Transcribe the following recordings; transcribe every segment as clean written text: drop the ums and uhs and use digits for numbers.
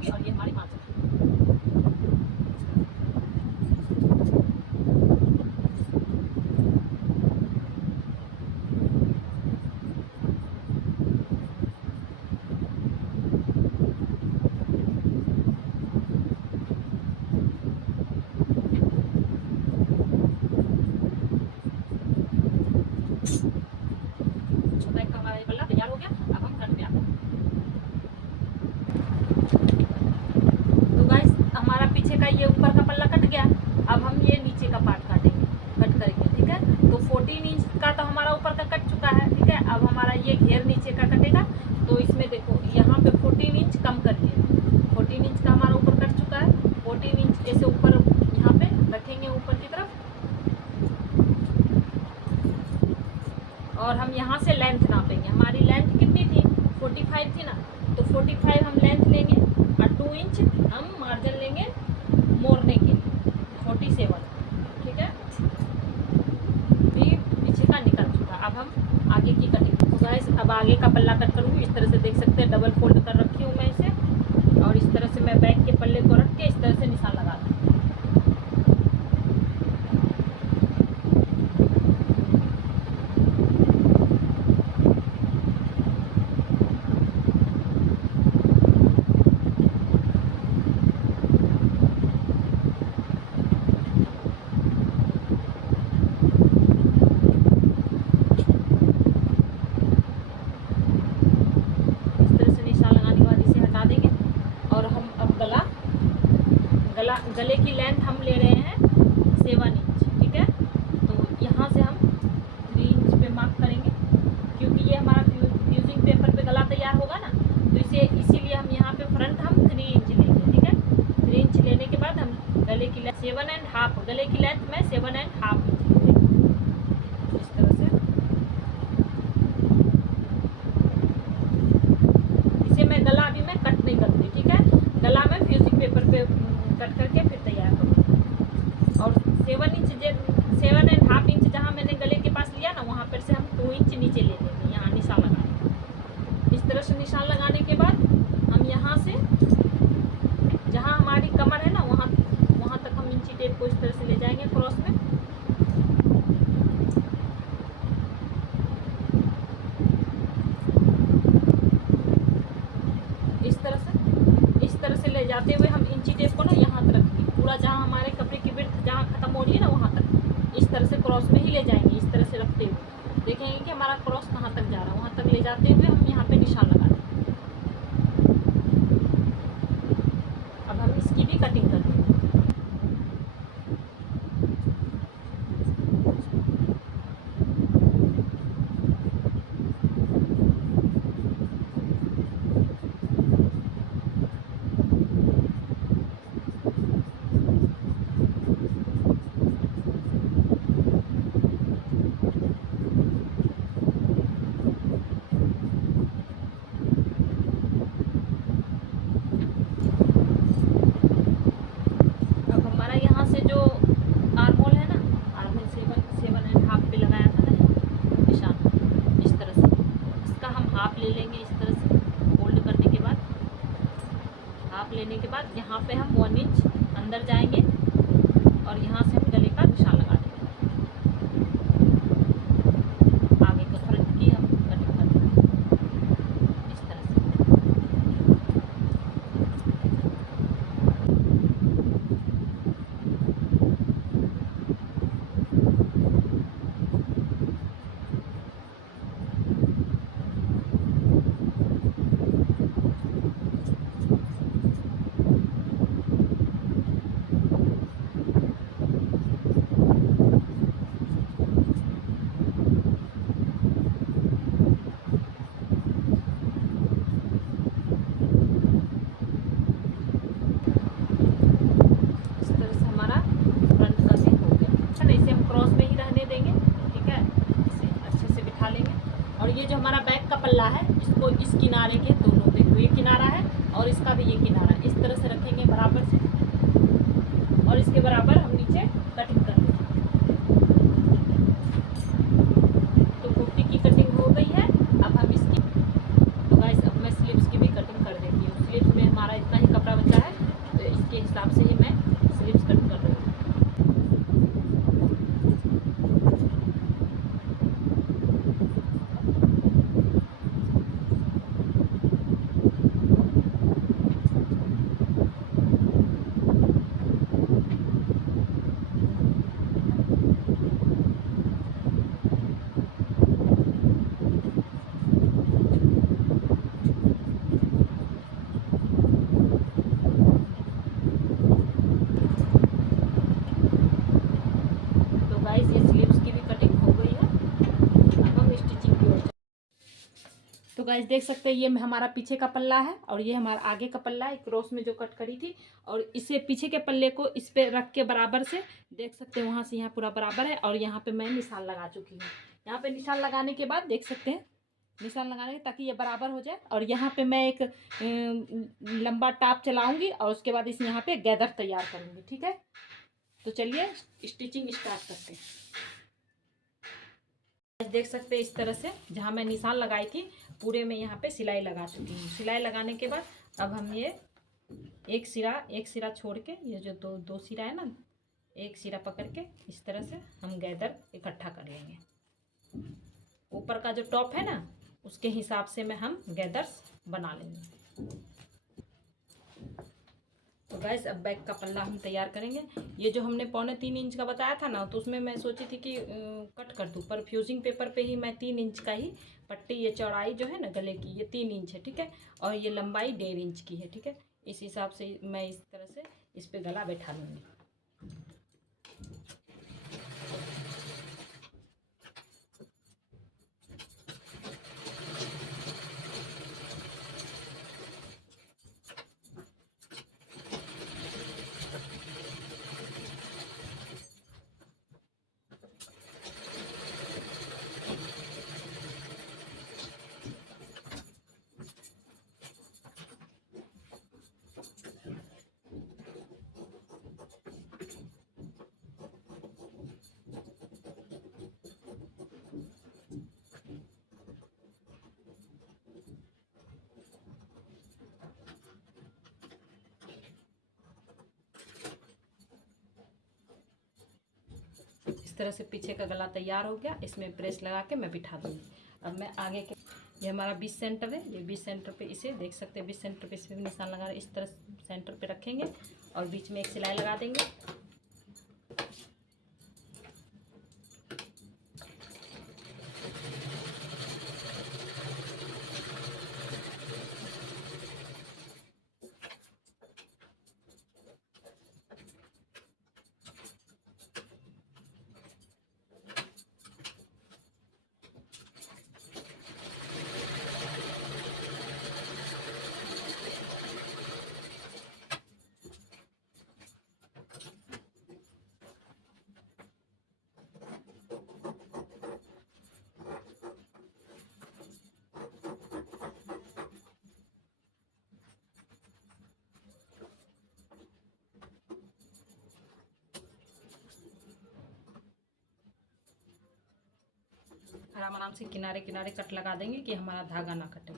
होगी और ये हमारी 500। छोटा एक का हमारा ये पल्ला तैयार हो गया। अब हम फ्रंट पे आते हैं। तो गाइस हमारा पीछे का ये ऊपर का पल्ला कट गया। अब हम ये नीचे का पार्ट काटेंगे, कट करेंगे, ठीक है। तो 14 इंच का तो हमारा ऊपर का कट चुका है, ठीक है। अब हमारा ये घेर नीचे का कटेगा। तो इसमें देखो यहाँ पे 14 इंच कम करिए। 14 इंच का हमारा ऊपर कट चुका है। 14 इंच ऐसे ऊपर यहाँ पे रखेंगे ऊपर की तरफ। और हम यहाँ से लेंथ नापेंगे। हमारी लेंथ कितनी थी? 45 थी ना। तो 45 हम लेंथ लेंगे और 2 इंच हम मार्जिन लेंगे मोड़ने के लिए, 47, ठीक है। भी पीछे का निकल चुका। अब हम आगे की कटिंग। तो गाइस अब आगे का पल्ला कट करूँगी। इस तरह से देख सकते हैं, डबल फोल्ड कर रखी हूँ मैं इसे। और इस तरह से मैं बैक के पल्ले को रख के इस तरह से निशान लगा दूँ। गले की लेंथ हम ले रहे हैं 7 इंच, ठीक है। तो यहाँ से हम 3 इंच पे मार्क करेंगे, क्योंकि ये हमारा फ्यूजिंग पेपर पे गला तैयार होगा ना। तो इसीलिए हम यहाँ पे फ्रंट हम 3 इंच लेंगे, ठीक है। 3 इंच लेने के बाद हम गले की लेंथ 7.5, गले की लेंथ में 7.5 इंच लेंगे इस तरह से। इसे मैं गला अभी मैं कट नहीं करूँगी, ठीक है। गला मैं फ्यूजिंग पेपर पे कट करके फिर तैयार करूँगी। और 7.5 इंच जहाँ मैंने गले के पास लिया ना, वहाँ पर से हम 2 इंच नीचे ले लेंगे, यहाँ निशान लगाएंगे। इस तरह से निशान लगाने के बाद हम यहाँ से जहाँ हमारी कमर है ना, वहाँ तक हम इंची टेप को इस तरह से ले जाएंगे क्रॉस में। इस तरह से ले जाते हुए हम इंची टेप को ना यहाँ तक रखेंगे, पूरा जहाँ हमारे कपड़े की विड्थ जहाँ खत्म हो रही है ना, वहाँ तक इस तरह से क्रॉस में ही ले जाएंगे। इस तरह से रखते हुए देखेंगे कि हमारा क्रॉस कहाँ तक जा रहा है। वहाँ तक ले जाते हुए हम यहाँ पे निशान लगा देंगे। अब हम इसकी भी कटिंग कर देंगे। लेने के बाद यहाँ पे हम 1 इंच अंदर जाएंगे और यहाँ से हम गले का निशान लगा देंगे। आगे का फ्रंट की हम कटिंग कर देंगे इस तरह से। जो हमारा बैक का पल्ला है, इसको इस किनारे के दोनों देखो, ये किनारा है और इसका भी ये किनारा, इस तरह से रखेंगे बराबर से और इसके बराबर हम नीचे कटिंग कर देंगे। तो कुर्ती की कटिंग हो गई है। अब हम इसकी, तो गाइस अब मैं स्लीव्स की भी कटिंग कर देती हूँ। स्लीव्स में हमारा इतना ही कपड़ा तो गाइस देख सकते हैं ये हमारा पीछे का पल्ला है और ये हमारा आगे का पल्ला है, क्रॉस में जो कट करी थी। और इसे पीछे के पल्ले को इस पे रख के बराबर से देख सकते हैं, वहाँ से यहाँ पूरा बराबर है। और यहाँ पे मैं निशान लगा चुकी हूँ। यहाँ पे निशान लगाने के बाद देख सकते हैं, निशान लगाने ताकि ये बराबर हो जाए। और यहाँ पे मैं एक लंबा टाप चलाऊंगी और उसके बाद इस यहाँ पे गैदर तैयार करूँगी। ठीक है, तो चलिए स्टिचिंग स्टार्ट करते हैं। देख सकते हैं इस तरह से जहाँ मैं निशान लगाई थी पूरे में यहाँ पे सिलाई लगा चुकी हूँ। सिलाई लगाने के बाद अब हम ये एक सिरा छोड़ के, ये जो दो सिरा है ना, एक सिरा पकड़ के इस तरह से हम गैदर इकट्ठा कर लेंगे। ऊपर का जो टॉप है ना उसके हिसाब से में हम गैदर्स बना लेंगे। तो गैस अब बैक का पल्ला हम तैयार करेंगे। ये जो हमने 3.25 इंच का बताया था ना, तो उसमें मैं सोची थी कि कट कर दूँ, पर फ्यूजिंग पेपर पे ही मैं 3 इंच का ही पट्टी, ये चौड़ाई जो है ना गले की ये 3 इंच है। ठीक है, और ये लंबाई 1.5 इंच की है। ठीक है, इस हिसाब से मैं इस तरह से इस पर गला बैठा लूँगी। इस तरह से पीछे का गला तैयार हो गया। इसमें प्रेस लगा के मैं बिठा दूँगी। अब मैं आगे के, ये हमारा 20 सेंटर है, ये 20 सेंटर पे इसे देख सकते हैं, 20 सेंटर पे इस पर भी निशान लगा रहे, इस तरह सेंटर पे रखेंगे और बीच में एक सिलाई लगा देंगे। आराम से किनारे किनारे कट लगा देंगे कि हमारा धागा ना कटे।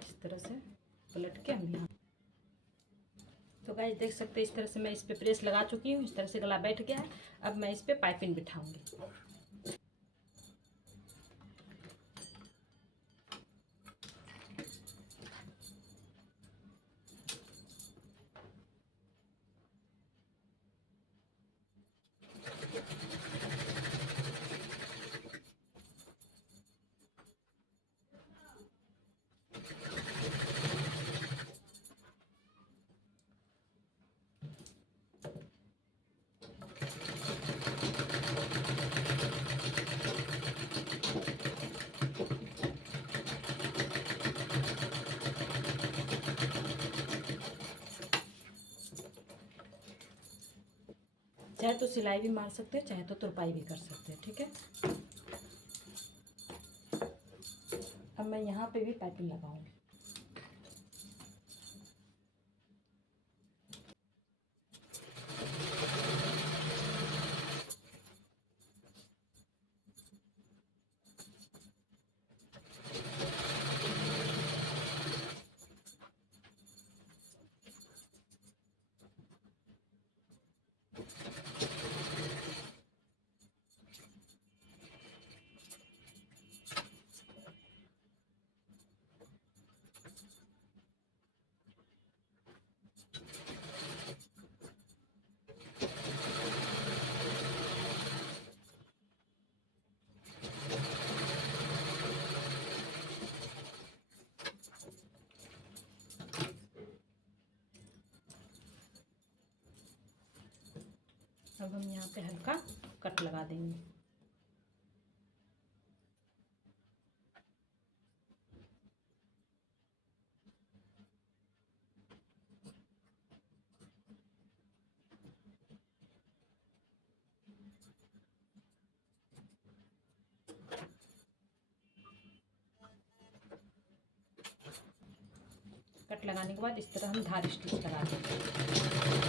इस तरह से पलट के हम यहाँ, तो गाइस देख सकते हैं इस तरह से मैं इस पे प्रेस लगा चुकी हूँ। इस तरह से गला बैठ गया है। अब मैं इस पे पाइपिंग बिठाऊंगी। चाहे तो सिलाई भी मार सकते हैं, चाहे तो तुरपाई भी कर सकते हैं। ठीक है, अब मैं यहाँ पे भी पाइपिंग लगाऊंगी। अब हम यहाँ पे हल्का कट लगा देंगे। कट लगाने के बाद इस तरह हम धार स्टिच लगा देंगे।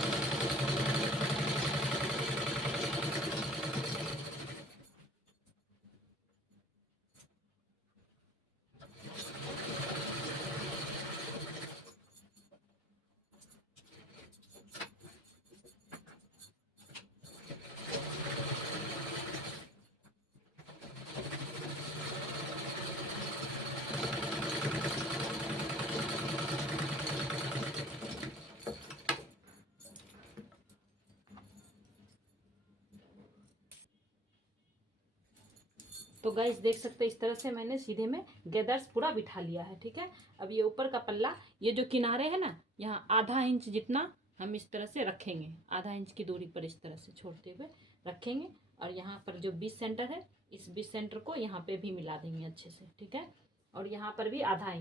तो गाइस देख सकते हैं इस तरह से मैंने सीधे में गैदर्स पूरा बिठा लिया है। ठीक है, अब ये ऊपर का पल्ला, ये जो किनारे है ना, यहाँ आधा इंच जितना हम इस तरह से रखेंगे, आधा इंच की दूरी पर इस तरह से छोड़ते हुए रखेंगे। और यहाँ पर जो 20 सेंटर है, इस 20 सेंटर को यहाँ पे भी मिला देंगे अच्छे से। ठीक है, और यहाँ पर भी आधा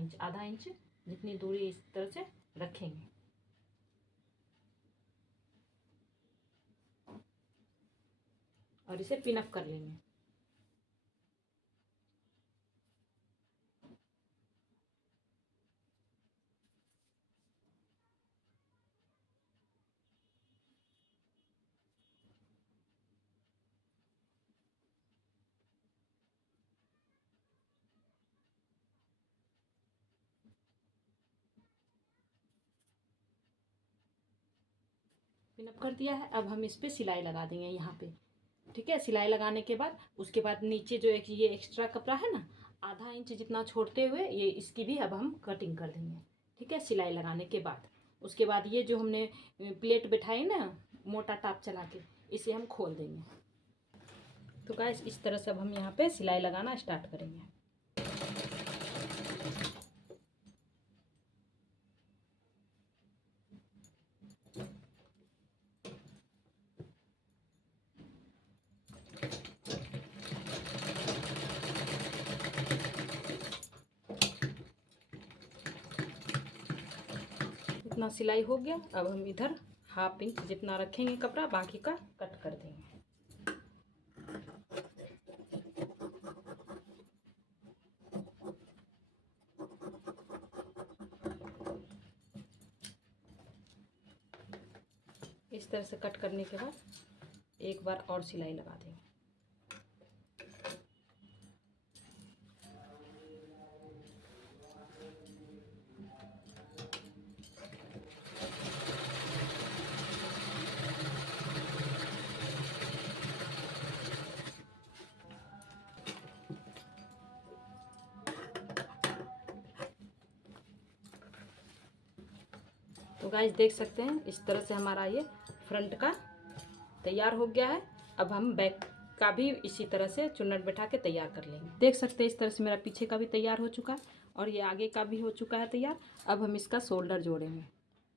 इंच जितनी दूरी इस तरह से रखेंगे। और इसे पिनअप कर लेंगे। पिनअप कर दिया है। अब हम इस पे सिलाई लगा देंगे यहाँ पे। ठीक है, सिलाई लगाने के बाद उसके बाद नीचे जो एक ये एक्स्ट्रा कपड़ा है ना, आधा इंच जितना छोड़ते हुए ये इसकी भी अब हम कटिंग कर देंगे। ठीक है, सिलाई लगाने के बाद उसके बाद ये जो हमने प्लेट बैठाई ना मोटा टाप चला के, इसे हम खोल देंगे। तो गाइस इस तरह से अब हम यहाँ पे सिलाई लगाना स्टार्ट करेंगे। इतना सिलाई हो गया। अब हम इधर ½ इंच जितना रखेंगे कपड़ा, बाकी का कट कर देंगे। इस तरह से कट करने के बाद एक बार और सिलाई लगा देंगे। तो गाइस देख सकते हैं इस तरह से हमारा ये फ्रंट का तैयार हो गया है। अब हम बैक का भी इसी तरह से चुन्नट बैठा के तैयार कर लेंगे। देख सकते हैं इस तरह से मेरा पीछे का भी तैयार हो चुका है और ये आगे का भी हो चुका है तैयार। अब हम इसका शोल्डर जोड़ेंगे।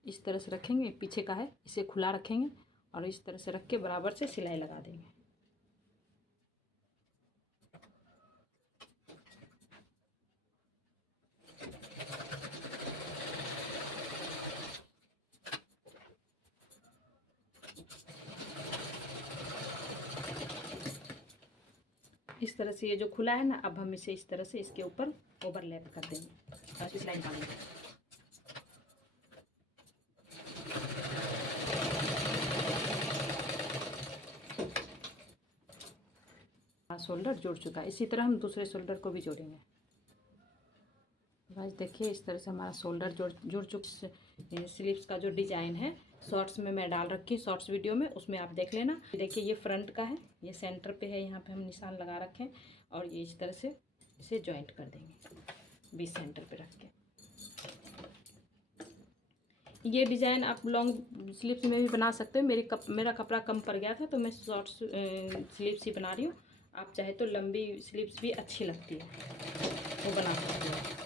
इस तरह से रखेंगे, पीछे का है इसे खुला रखेंगे और इस तरह से रख के बराबर से सिलाई लगा देंगे। इस तरह से ये जो खुला है ना, अब हम इसे इस तरह से इसके ऊपर ओवरलैप कर देंगे और सिलाई निकालेंगे। शोल्डर जुड़ चुका है। इसी तरह हम दूसरे शोल्डर को भी जोड़ेंगे। गाइस देखिए इस तरह से हमारा शोल्डर जुड़ चुका। स्लीव्स का जो डिज़ाइन है शॉर्ट्स में मैं डाल रखी, शॉर्ट्स वीडियो में, उसमें आप देख लेना। देखिए ये फ्रंट का है, ये सेंटर पे है, यहाँ पे हम निशान लगा रखे हैं और ये इस तरह से इसे जॉइंट कर देंगे 20 सेंटर पे रख के। ये डिज़ाइन आप लॉन्ग स्लीव्स में भी बना सकते हो। मेरा कपड़ा कम पड़ गया था तो मैं शॉर्ट स्लीव्स ही बना रही हूँ। आप चाहे तो लंबी स्लीव्स भी अच्छी लगती है, वो बना सकते हो।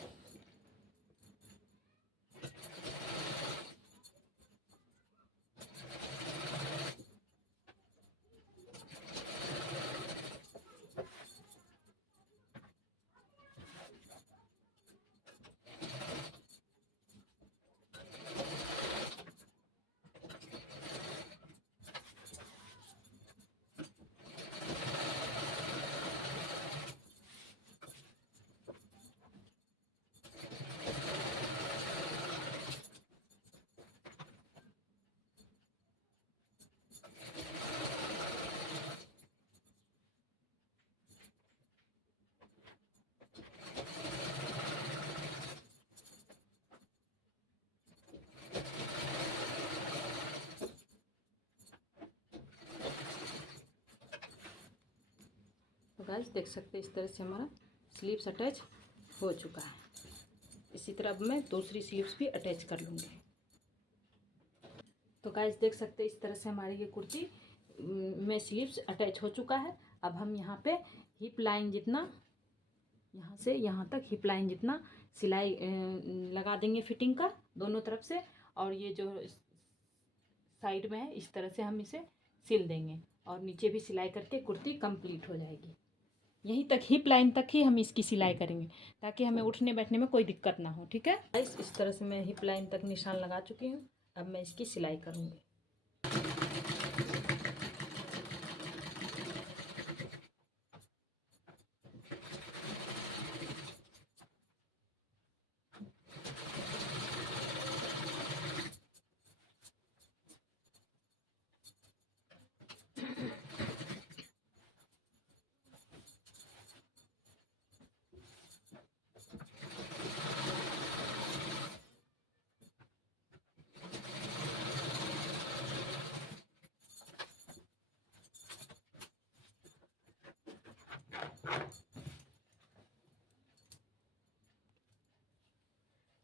गाइस देख सकते हैं इस तरह से हमारा स्लीव्स अटैच हो चुका है। इसी तरह अब मैं दूसरी स्लीव्स भी अटैच कर लूँगी। तो गाइस देख सकते हैं इस तरह से हमारी ये कुर्ती में स्लीव्स अटैच हो चुका है। अब हम यहाँ पे हिप लाइन जितना, यहाँ से यहाँ तक हिप लाइन जितना सिलाई लगा देंगे फिटिंग का दोनों तरफ से, और ये जो साइड में है इस तरह से हम इसे सिल देंगे और नीचे भी सिलाई करके कुर्ती कंप्लीट हो जाएगी। यहीं तक हिप लाइन तक ही हम इसकी सिलाई करेंगे ताकि हमें उठने बैठने में कोई दिक्कत ना हो। ठीक है, इस तरह से मैं हिप लाइन तक निशान लगा चुकी हूँ। अब मैं इसकी सिलाई करूँगी।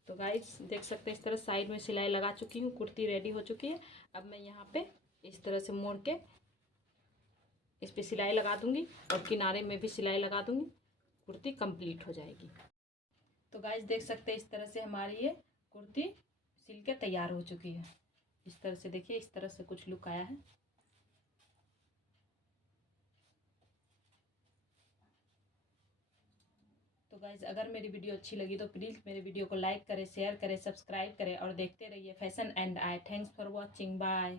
तो गाइस देख सकते हैं इस तरह साइड में सिलाई लगा चुकी हूँ, कुर्ती रेडी हो चुकी है। अब मैं यहाँ पे इस तरह से मोड़ के इस पे सिलाई लगा दूँगी और किनारे में भी सिलाई लगा दूँगी, कुर्ती कंप्लीट हो जाएगी। तो गाइस देख सकते हैं इस तरह से हमारी ये कुर्ती सिल के तैयार हो चुकी है। इस तरह से देखिए, इस तरह से कुछ लुक आया है। तो गाइज अगर मेरी वीडियो अच्छी लगी तो प्लीज़ मेरे वीडियो को लाइक करें, शेयर करें, सब्सक्राइब करें और देखते रहिए fashion and I. Thanks for watching, bye.